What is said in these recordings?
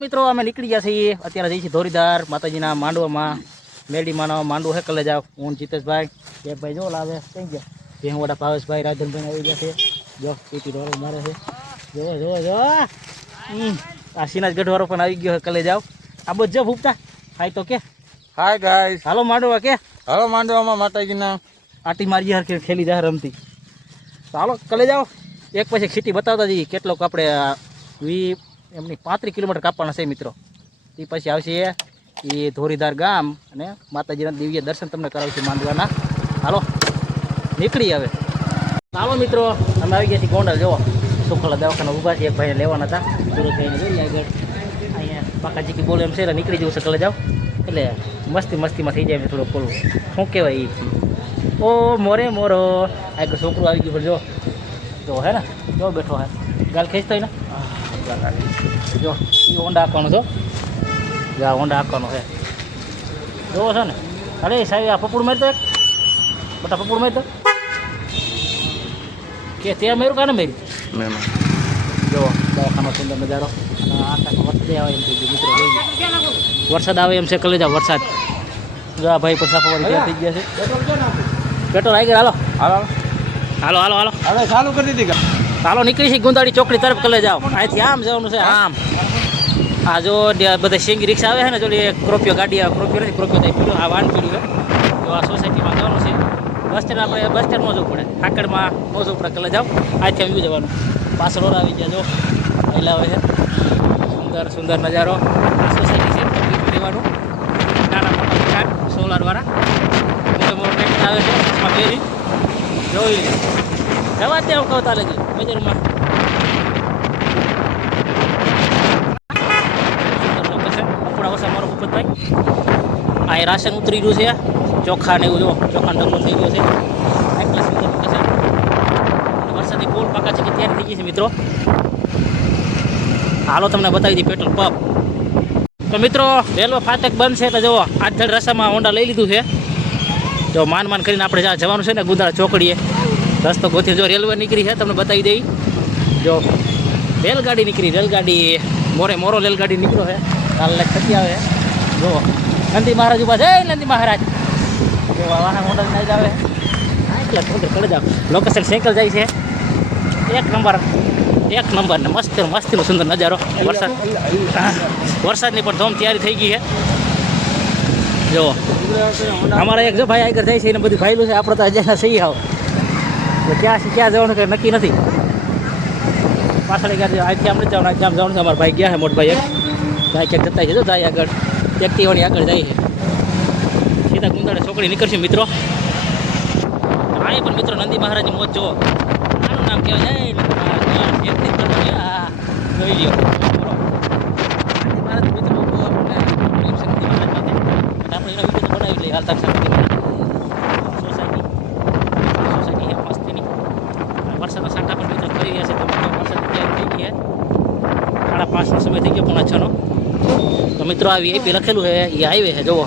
મિત્રો અમે નીકળી ગયા છીએ અત્યારે જઈએ છીએ ધોરીધાર માતાજીના માંડવામાં મેડીમાંનો માંડવો હે કલે જાવ હું જીતેશભાઈ એક ભાઈ જો લાવે કઈ ગયા ભેંવાડા ભાવેશભાઈ રાધનભાઈ આવી ગયા છે જો પીટી ઢોરો મારે છે જો જો જો આ સિનાજ ગઢવારો પણ આવી ગયો છે કલે જાવ આ બધું જો ભૂપતા હાય તો કે હાય ગાઈસ હાલો માંડવા કે હાલો માંડવામાં માતાજીના આટી મારી હરખી ખેલી જાય રમતી તો હાલો કલે જાવ એક પછી સિટી બતાવતા જઈએ કેટલોક આપણે એમની 35 કિલોમીટર કાપવાના છે મિત્રો તે પછી આવશે એ ધોરીધાર ગામ અને માતાજીના દિવ્ય દર્શન તમને કરાવશે માંડવાના હાલો નીકળી હવે હાલો મિત્રો અમે આવી ગયા છીએ ગોંડલ જો સુખલા દવાખાના ઊભા છે એક ભાઈને લેવાના હતા સુરત થઈને જોઈએ આગળ અહીંયા બાકાજી કી બોલે એમ છે એટલે નીકળી જવું છે કલે જાવ એટલે મસ્તીમાં થઈ જાય થોડું પોલું શું કહેવાય એ ઓ મોરે મોરો આ છોકરું આવી ગયું જો જો હે ને જો બેઠો હે ગાલ ખેંચતો હોય ને જો એ હોન્ડા આપવાનો છો જા હોન્ડા આપવાનો છે જોવો છો ને અરે સાહેબ આ પપુડ મારી તો એક બટા પપુડ મારી તો કે ત્યાં મેરું કાને મેરું જો દવાખાનો સુંદર નજારો અને આકાશ વરસાદ આવે એમ થઈ ગયું મિત્રો વરસાદ આવે એમ છે કલે જાવ વરસાદ જો આ ભાઈ પણ સાફાવાળી થઈ ગયા છે પેટ્રોલ આવી ગયા હાલો હાલો હાલો હાલો હવે ચાલુ કરી દીધી હાલો નીકળી છે ગુંદાળી ચોકડી તરફ કલે જાઓ અહીંથી આમ જવાનું છે આમ આ જો બધા સિંગી રિક્ષા આવે છે ને જો ક્રોપિયો ગાડી આવે ક્રોપિયો નથી ક્રોપિયો થાય પીળો આ વાન પીળ્યું છે તો આ સોસાયટીમાં જવાનું છે બસ સ્ટેન્ડ આપણે બસ સ્ટેન્ડ મોજવું પડે ઠાકડમાં મોજવું પડે કલે જાઓ આજથી આવી જવાનું પાછળ રોડ આવી ગયા જો પહેલાં આવે છે સુંદર નજારો આ સોસાયટી છે પબ્લિક રહેવાનું નાના મોટા દુકાન સોલારવાળા મોટો ટેક્સ આવે છે એમાં ફેરી જોઈ લે જવા દે કહો તાલે બજારમાં આપણા વસા મારો ભૂપતભાઈ આ રાશન ઉતરી ગયું છે ચોખા ને એવું જો ચોખાનો ડગલો થઈ ગયો છે એટલા સુંદર લોકેશન વરસાદી ફૂલ પાકા છે કે તૈયાર થઈ ગઈ છે મિત્રો હાલો તમને બતાવી દઈએ પેટ્રોલ પંપ તો મિત્રો રેલવે ફાટક બંધ છે તો જુઓ આજ રસ્તામાં હોન્ડા લઈ લીધું છે જો માન કરીને આપણે જ્યાં જવાનું છે ને ગુંદાળા ચોકડીએ રસ્તો ગોથી જો રેલવે નીકળી છે તમને બતાવી દઈ જો રેલગાડી નીકળી રેલગાડી મોરો રેલગાડી નીકળ્યો છે કાલ થતી આવે જો નંદી મહારાજ ઉભા છે નંદી મહારાજ જો વાહન મોટા નહીં આવે એટલે થોડી કડે જાવ લોકેશન સાયકલ જાય છે એક નંબર ને મસ્તીનો સુંદર નજારો વરસાદની પણ ધોમ તૈયારી થઈ ગઈ છે જો અમારા એક જો ભાઈ આગળ જાય છે એને બધું ભાઈલું છે આપણે તો અજાના સહી આવ તો ક્યાં જવાનું કંઈ નક્કી નથી પાછળ ગયા આજથી આમ જવાનું આમ જવાનું છે અમારા ભાઈ ગયા છે મોટા ભાઈ એક ક્યાંક જતા છે જો જાય આગળ એક્ટિવાની આગળ જાય છે સીધા ગુંદાળે છોકરી નીકળશે મિત્રો અહીં પણ મિત્રો નંદી મહારાજની મોજ જુઓ આનું નામ કહેવાય જોઈ લ્યો નંદી મહારાજ મિત્રો આપણે એના વિડીયો બનાવી લઈએ હાલતા સોસાયટી મસ્તીની વરસાદના સાંટા પણ મિત્રો કરી રહ્યા છે તો વરસાદ તૈયાર થઈ ગઈ છે 5:30નો સમય થઈ ગયો 5:30નો તો મિત્રો આ વીઆઈપી લખેલું છે એ હાઈવે છે જુઓ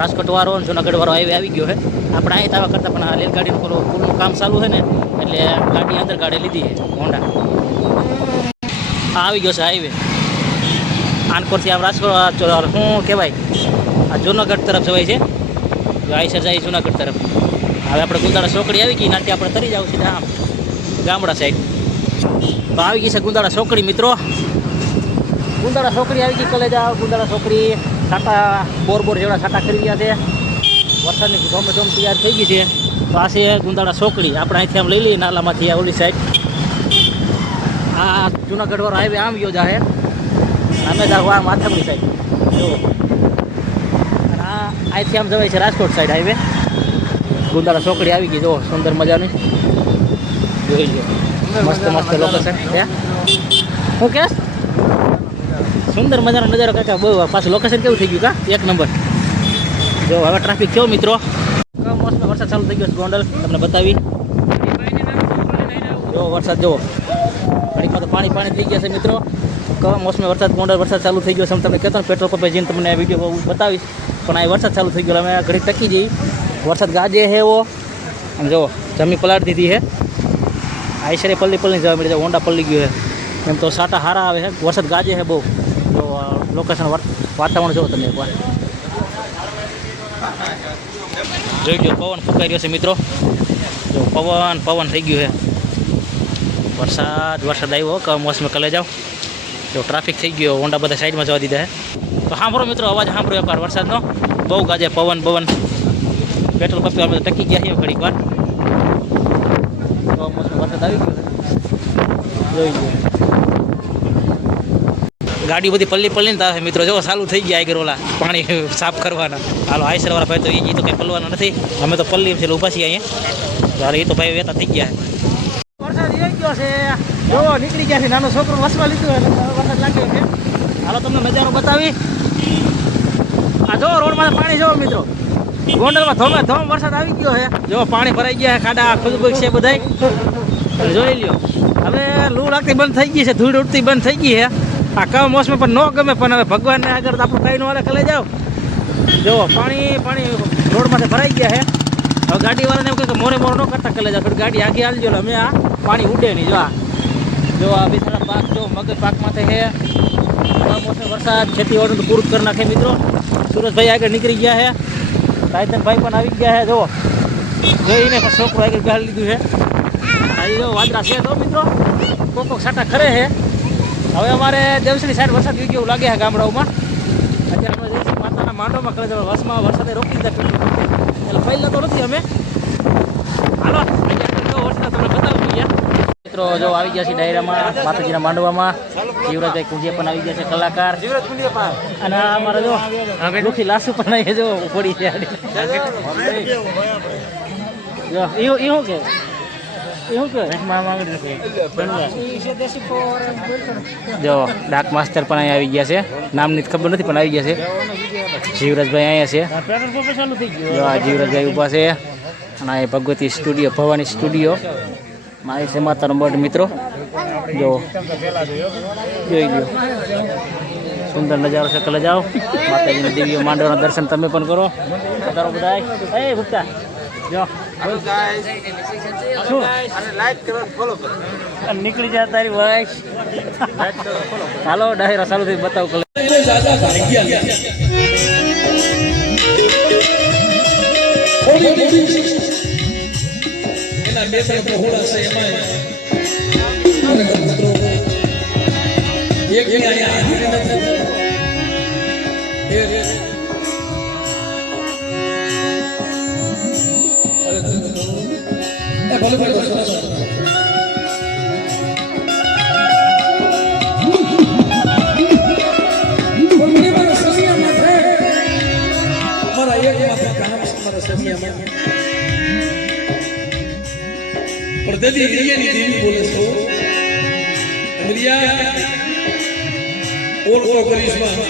રાજકોટવાળો અને જુનાગઢવાળો હાઈવે આવી ગયો છે આપણે અહીં આવવા કરતાં પણ આ રેલગાડીનું પુલનું કામ ચાલુ છે ને એટલે ગાડી અંદર ગાડી લીધી છે હોન્ડા આ આવી ગયો છે હાઈવે આનકોરથી આમ રાજકોટ શું કહેવાય આ જુનાગઢ તરફ જવાય છે જો આઈસર જાય જુનાગઢ તરફ હવે આપણે ગુંદાળા ચોકડી આવી ગઈ નાથી આપણે તરી જાવ સીધા આમ ગામડા સાઈડ તો આવી ગઈ છે ગુંદાળા ચોકડી મિત્રો ગુંદાળા છોકરી આવી ગઈ કલે જાવ ગુંદાળા છોકરી છાટા બોર જેવડા છાટા કરી ગયા છે વરસાદની ધોમ તૈયાર થઈ ગઈ છે તો આ છે ગુંદાળા છોકરી આપણે અહીંથી આમ લઈ લઈએ નાલામાંથી આ ઓલી સાઈડ આ જુનાગઢવાળો હાઈવે આમ ગયો જાહે અમે જાવ આ માથામણી સાઈડ જુઓ અને આ અહીંથી આમ જવાય છે રાજકોટ સાઈડ હાઈવે ગુંદાળા છોકરી આવી ગઈ જુઓ સુંદર મજાની જોઈ લો મસ્ત લોકેશન શું કે સુંદર મજાનો નજારો કાકા બહુ પાછું લોકેશન કેવું થઈ ગયું કા એક નંબર જો હવે ટ્રાફિક કેવો મિત્રો કમોસમી વરસાદ ચાલુ થઈ ગયો છે ગોંડલ તમને બતાવી જો વરસાદ જુઓ ઘડીમાં તો પાણી થઈ ગયા છે મિત્રો કમોસમી ગોંડલ વરસાદ ચાલુ થઈ ગયો છે તમને કહેતો ને પેટ્રોલ પંપે જઈને તમને વિડીયો બતાવીશ પણ આ વરસાદ ચાલુ થઈ ગયો અમે ઘડી ટકી જઈ વરસાદ ગાજે છે એવો અને જુઓ જમી પલાટ દીધી છે આઈસરે પલ્લી જવા મળે છે હોન્ડા પલ્લી ગયો છે એમ તો સાટા હારા આવે છે વરસાદ ગાજે છે બહુ તો લોકેશન વાતાવરણ જુઓ તમે એકવાર જોઈ લો પવન ફૂંકાઈ રહ્યો છે મિત્રો જો પવન થઈ ગયું છે વરસાદ આવ્યો કમોસમી કલે જાઓ જો ટ્રાફિક થઈ ગયો હોન્ડા બધા સાઈડમાં જવા દીધા છે તો સાંભળો મિત્રો અવાજ સાંભળો એકવાર વરસાદનો બહુ ગાજે પવન પેટ્રોલ પંપે અમે ટકી ગયા છીએ ઘડીક વાર કમોસમી વરસાદ આવી ગયો જોઈ લો ગાડી બધી પલ્લીને તારે મિત્રો જો ચાલુ થઈ ગયા આગળ ઓલા પાણી સાફ કરવાના હાલો આઈસરવાળા ભાઈ તો એ તો કંઈ પલવાના નથી અમે તો પલ્લી છે ઊભા છીએ અહીંયા હાલ એ તો ભાઈ વેતા થઈ ગયા વરસાદ આવી ગયો છે જો નીકળી ગયા છે નાનો છોકરો વસવા લીધું વરસાદ લાગ્યો છે હાલો તમને નજારો બતાવી આ જો રોડમાં પાણી જો મિત્રો ગોંડલમાં ધોમ વરસાદ આવી ગયો છે જો પાણી ભરાઈ ગયા ખાડા ખુદબુક છે બધાય જોઈ લ્યો હવે લૂ લાગતી બંધ થઈ ગઈ છે ધૂળ ઉડતી બંધ થઈ ગઈ છે આ કમોસમી પણ ન ગમે પણ હવે ભગવાનને આગળ આપણું કઈ નો હાલે કલે જાઓ જો પાણી રોડમાંથી ભરાઈ ગયા છે હવે ગાડીવાળાને એમ કહે કે મોરે ન કરતા કલે જાઓ થોડી ગાડી આગી હાલજો એટલે અમે આ પાણી ઉડે નહીં જો આ બિચારા પાક જો મગજ પાકમાંથી છે કમોસમી વરસાદ ખેતીવાડીનું તો પૂરું કરી નાખે મિત્રો સુરજભાઈ આગળ નીકળી ગયા છે રાયધનભાઈ પણ આવી ગયા છે જો જોઈને છોકરો આગળ ગાડી લીધું છે આ જો વાદળા છે તો મિત્રો કોક સાટા ખરે છે હવે અમારે દેવસરી સાઈડ વરસાદ થઈ ગયો એવું લાગે છે ગામડાઓમાં અત્યારે અમે જઈશું માતાના માંડોમાં કરે વસમાં વરસાદે રોકી દીધા એટલે પહેલાં તો નથી અમે હાલો વરસાદ તમને બતાવું ગયા મિત્રો જો આવી ગયા છે ડાયરામાં માતાજીના માંડવામાં જીવરાજભાઈ કુંડિયા પણ આવી ગયા છે કલાકાર અને અમારે જો દુઃખી લાસુ પણ અહીં જો પડી છે જો એ શું કે જો ડાક માસ્ટર પણ અહીંયા આવી ગયા છે નામની ખબર નથી પણ આવી ગયા છે જીવરાજભાઈ અહીંયા છે જો આ જીવરાજભાઈ ઊભા છે અને આ ભગવતી સ્ટુડિયો ભવાની સ્ટુડિયો મારી છે માતાનો મઢ મિત્રો જો જોઈ લો સુંદર નજારો છે કલે જાઓ માતાજીના દિવ્ય માંડવના દર્શન તમે પણ કરો તારો બધા એ ભૂખતા જો નીકળી જાય તારી વાઈસ હાલો ડાયરા ચાલુ થઈ બતાવ કલે પ્રદેદી એરિયાની દેવી બોલે છો અમરિયા ઓળખો કરીશમાં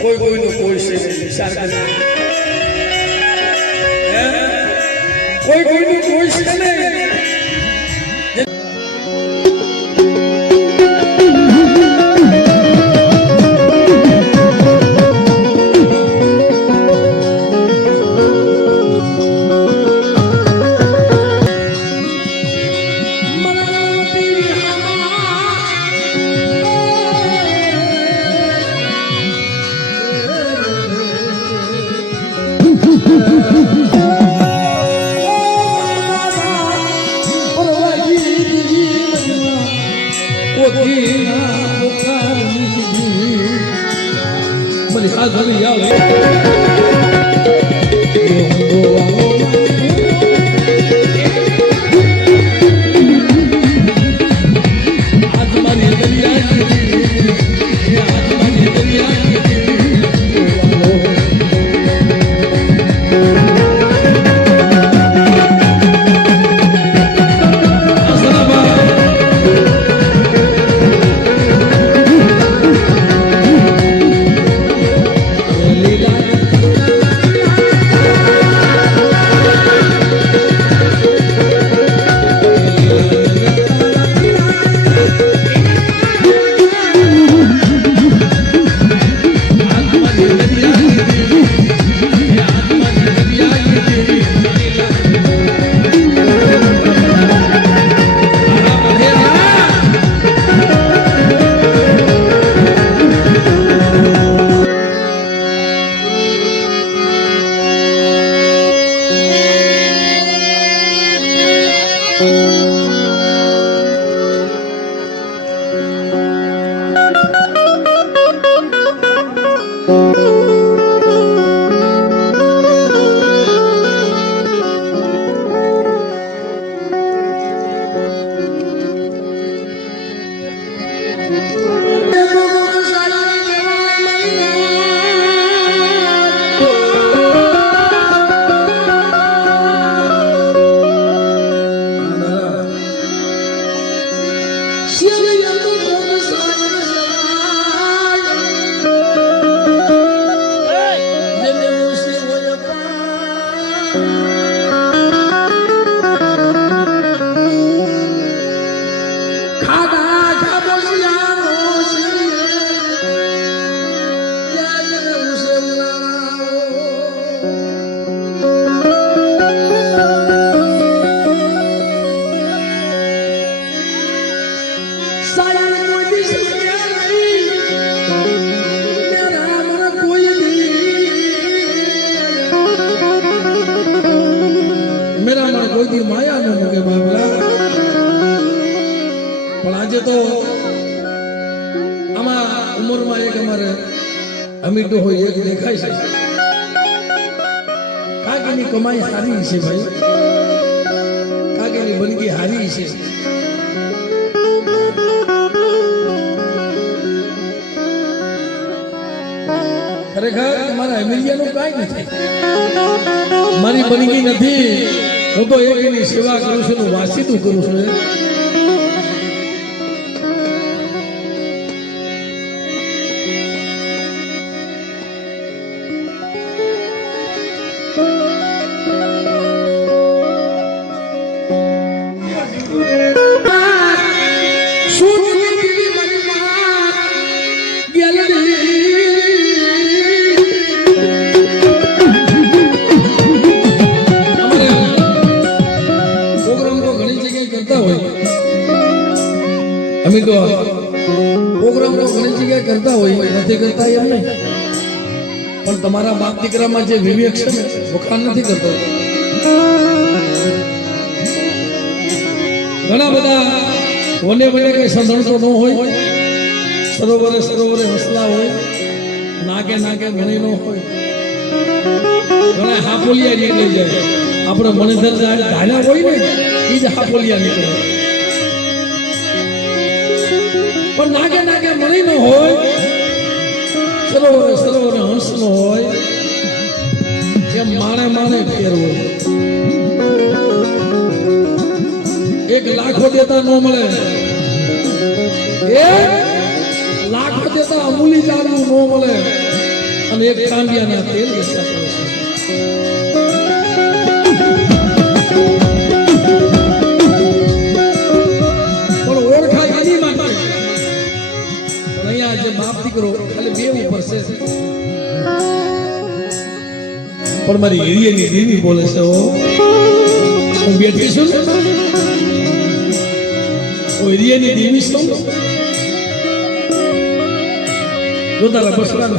કોઈનો કોઈ છે વિચાર કરે કોઈનો કોઈ છે નહીં ઉંમરમાં એક અમારે અમીટો હોય એક દેખાય છે કાકીની કમાઈ સારી છે ભાઈ, કાકીની બંદગી હારી છે. ખરેખર મારા અમીરિયાનું કાંઈ નથી, મારી બંદગી નથી. હું તો એક એની સેવા કરું છું, વાસીતું કરું છું. અમે તો પ્રોગ્રામ ઘણી જગ્યાએ કરતા હોય, નથી કરતા એમ નહીં, પણ તમારા બાપ દીકરામાં જે વિવેક છે ને વખાણ નથી કરતો. ઘણા બધા વને વને કઈ સંધણતો ન હોય, સરોવરે સરોવરે હસલા હોય, નાકે નાકે ઘણી ન હોય, ઘણા હાપોલિયા નીકળી જાય. આપણે મણિધર ધાના હોય ને એ જ હાપોલિયા નીકળે, પણ નાગે નાગે મણી નો હોય, સરોવરે સરોવરે હંસ નો હોય, એમ માણે માણે ફેર હોય. એક લાખો દેતા ન મળે, એક લાખો દેતા અમૂલી ચાલવું ન મળે, અને એક કાંડિયાના તેલ વેચતા પડે છે. બાપ દીકરો ખાલી બે ઉપર છે, પણ મારી હિરિયાની દેવી બોલે છે. હું બેઠી છું ને, હું હિરિયાની દેવી છું. જો તારા બસડા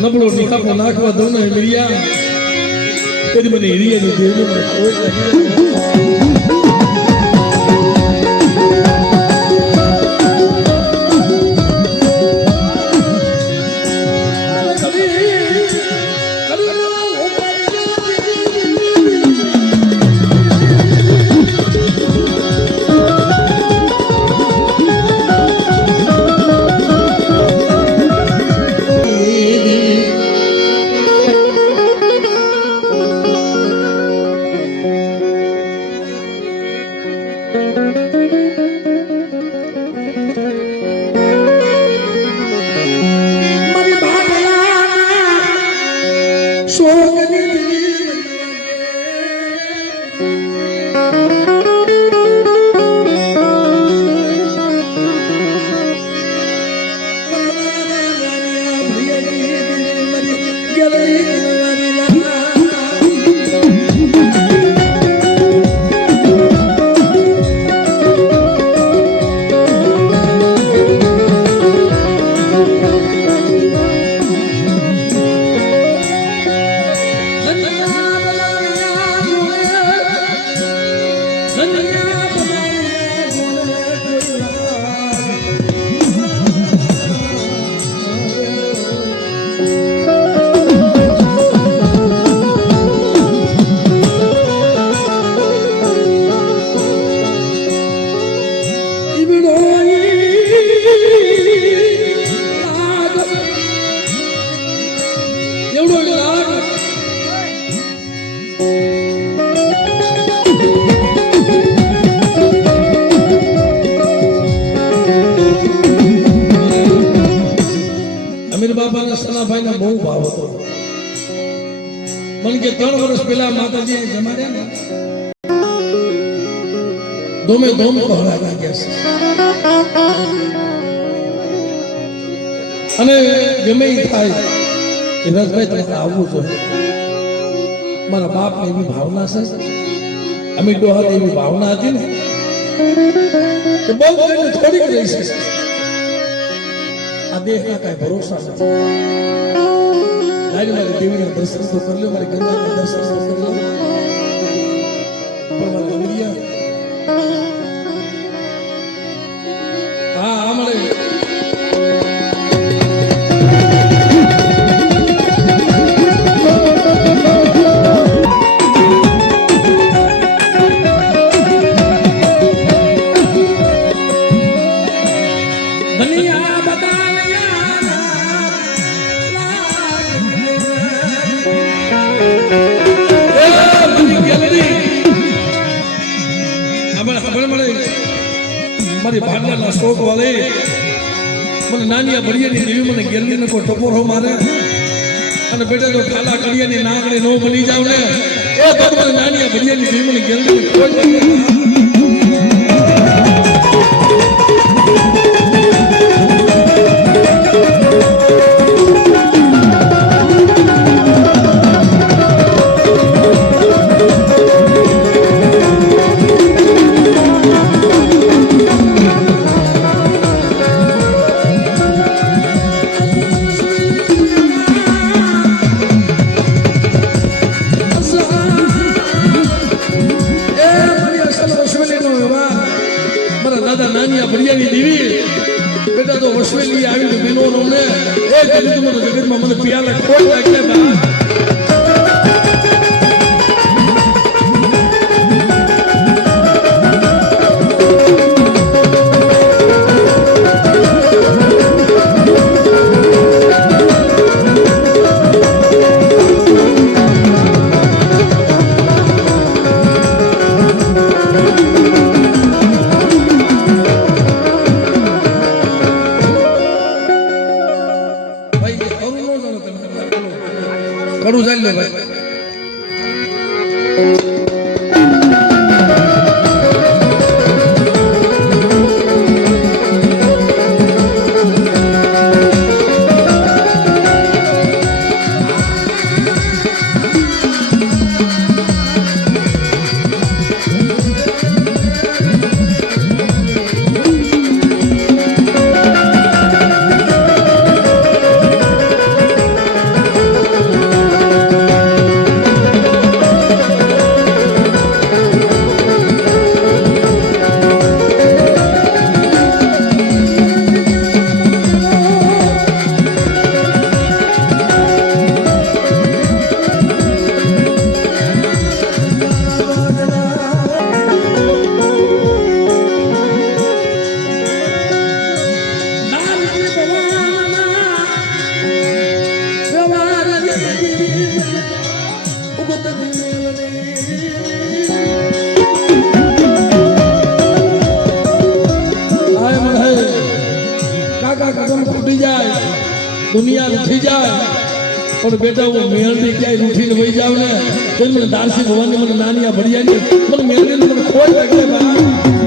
નબળો નિકાપો નાખવા દઉં ને હિરિયા, તેથી મને હિરિયાની દેવી સનાભાઈ ને બહુ ભાવ હતો. મને કે 3 વર્ષ પહેલા માતાજી જમાડ્યા ને ધોમે ધોમ કહરા લાગ્યા છે, અને ગમે થાય કે રસભાઈ તમારે આવવું જોઈએ. મારા બાપ ને એવી ભાવના છે, અમે ડોહા એવી ભાવના હતી ને કે બહુ થોડીક રહી છે. આ દેહના કઈ ભરોસા નથી. મારી દેવીના દર્શન તો કરી લો, મારી ગંગાના દર્શન તો કરી લો, પણ મારા ગંગિયા હા અમારે મારી ભાડના શોખ વાળે મને નાની બળિયાની દેવી મને ગેલની કો ટપોરો મારે અને બેટા તો ઠાલા કડિયાની નાગડે નો બની જાવ ને એ તો મને નાની બળિયાની દેવી મને ગેલની કોઈ બળિયાની દેવી બેટા તો વસવેલી આવી બેનો રોને એ કદી મને જગતમાં મને પિયાલા કોઈ લાગે બા કડું ચાલ લે ભાઈ દુનિયા ઉઠી જાય પણ બેટા હું મેળની ક્યાંય ઉઠીને વહી જાવ ને તો મને દારસી ભવાની મને નાની આ ભડિયાની મને મેળની મને ખોટ લાગે બા